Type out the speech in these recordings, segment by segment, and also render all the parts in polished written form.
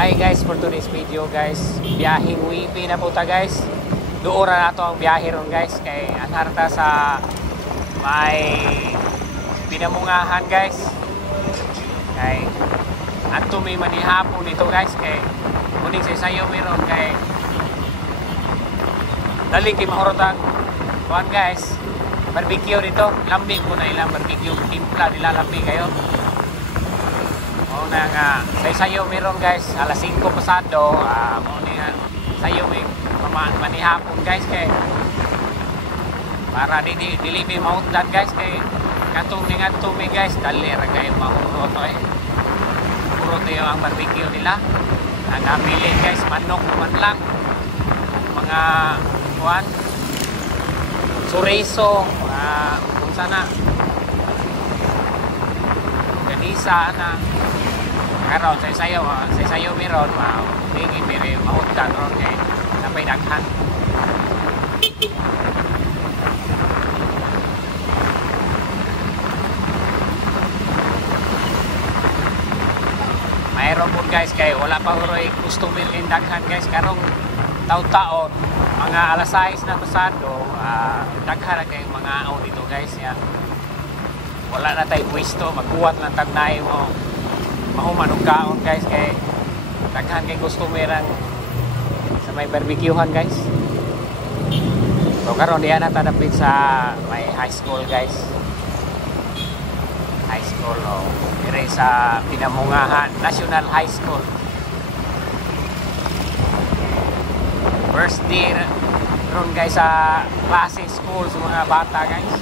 Hi guys, for today's video guys, biyaheng Wipi na po ta guys. Duura na to ang biyahe ron guys, kay anharta sa may pinamungahan guys. Kay ato may manihapon dito guys, kay muning sayo meron kay dali kay mahurotang kuan guys. Barbecue dito, lambi ko na ilang barbecue, timpla nila lambi kayo. Na nga sayo meron guys, alas 5 pasado, mo ni sayo may manihapon guys, kay para dili mautdan guys, kay katong ningadto mi guys, dali ra kay mahuro to puro tayo ang barbecue nila. Ang napili guys, manok man lang, mga kuan suriso, kung sana ganisa na karon sa sayo meron dingi mere mautdan ron kay napay daghan. Mayroon po guys, kay wala pa huroy customer in daghan guys, karong taon-taon mga alas 6 na pasado, daghan kay mga aon dito guys ya. Wala na tay pwesto, magbuhat lang tagnay mo mahuman og kaon guys, kay daghan kay customer ang sa may barbecuehan guys. So karon diyan na tadapit sa may high school guys. High school dire sa Pinamungahan National High School. First day ron guys sa klase school sa mga bata guys.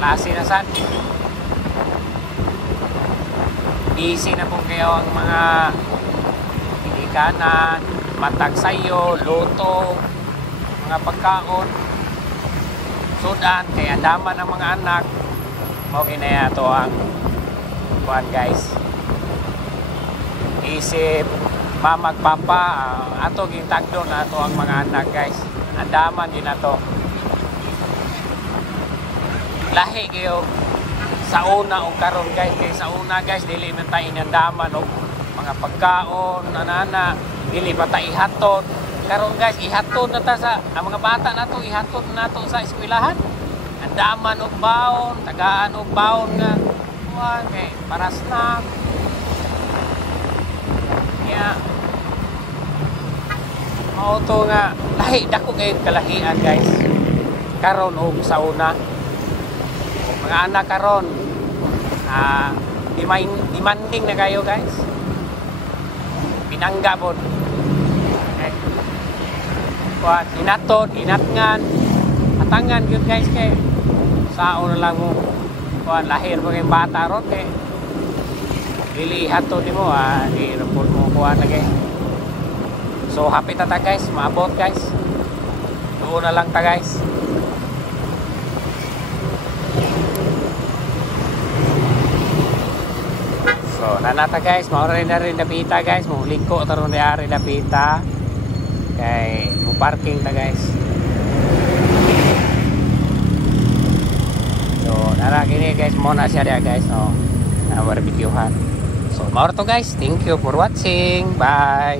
Klase na sad. Busy na po kayo ang mga pinikanan, matag sayo, luto, mga pagkaon, sudan, kaya daman ng mga anak. Okay na ito ang kuhan guys. Isip mamagpapa, ato gintagdo na ito ang mga anak guys. Andaman din na ito. Lahi kayo sa una o karon guys, kay sa una guys dili man tayo inandaman og mga pagkaon anana, dili pa tayo ihaton. Karon guys ihaton na ta sa ang mga bata nato, ihaton nato sa eskwelahan. Andaman og baon, tagaan og baon nga kuan kay para snack. Kaya auto nga lahi dako kay kalahian guys. Karon og sa una mga anak karon demanding na kayo guys, pinangga po okay. Kuan inatngan atangan yun guys, kay sao na lang mo kuan lahir mo kay bata ron, kay dili hato nimo di report mo kuan lagi. So happy ta guys, maabot guys, doon na lang ta guys. So nanata guys, maura na rin napita guys, mulingko taron na rin napita kay mo parking ta guys. So nara kini guys, mo na siya dia guys, na barbecuehan. So maura to guys, thank you for watching, bye.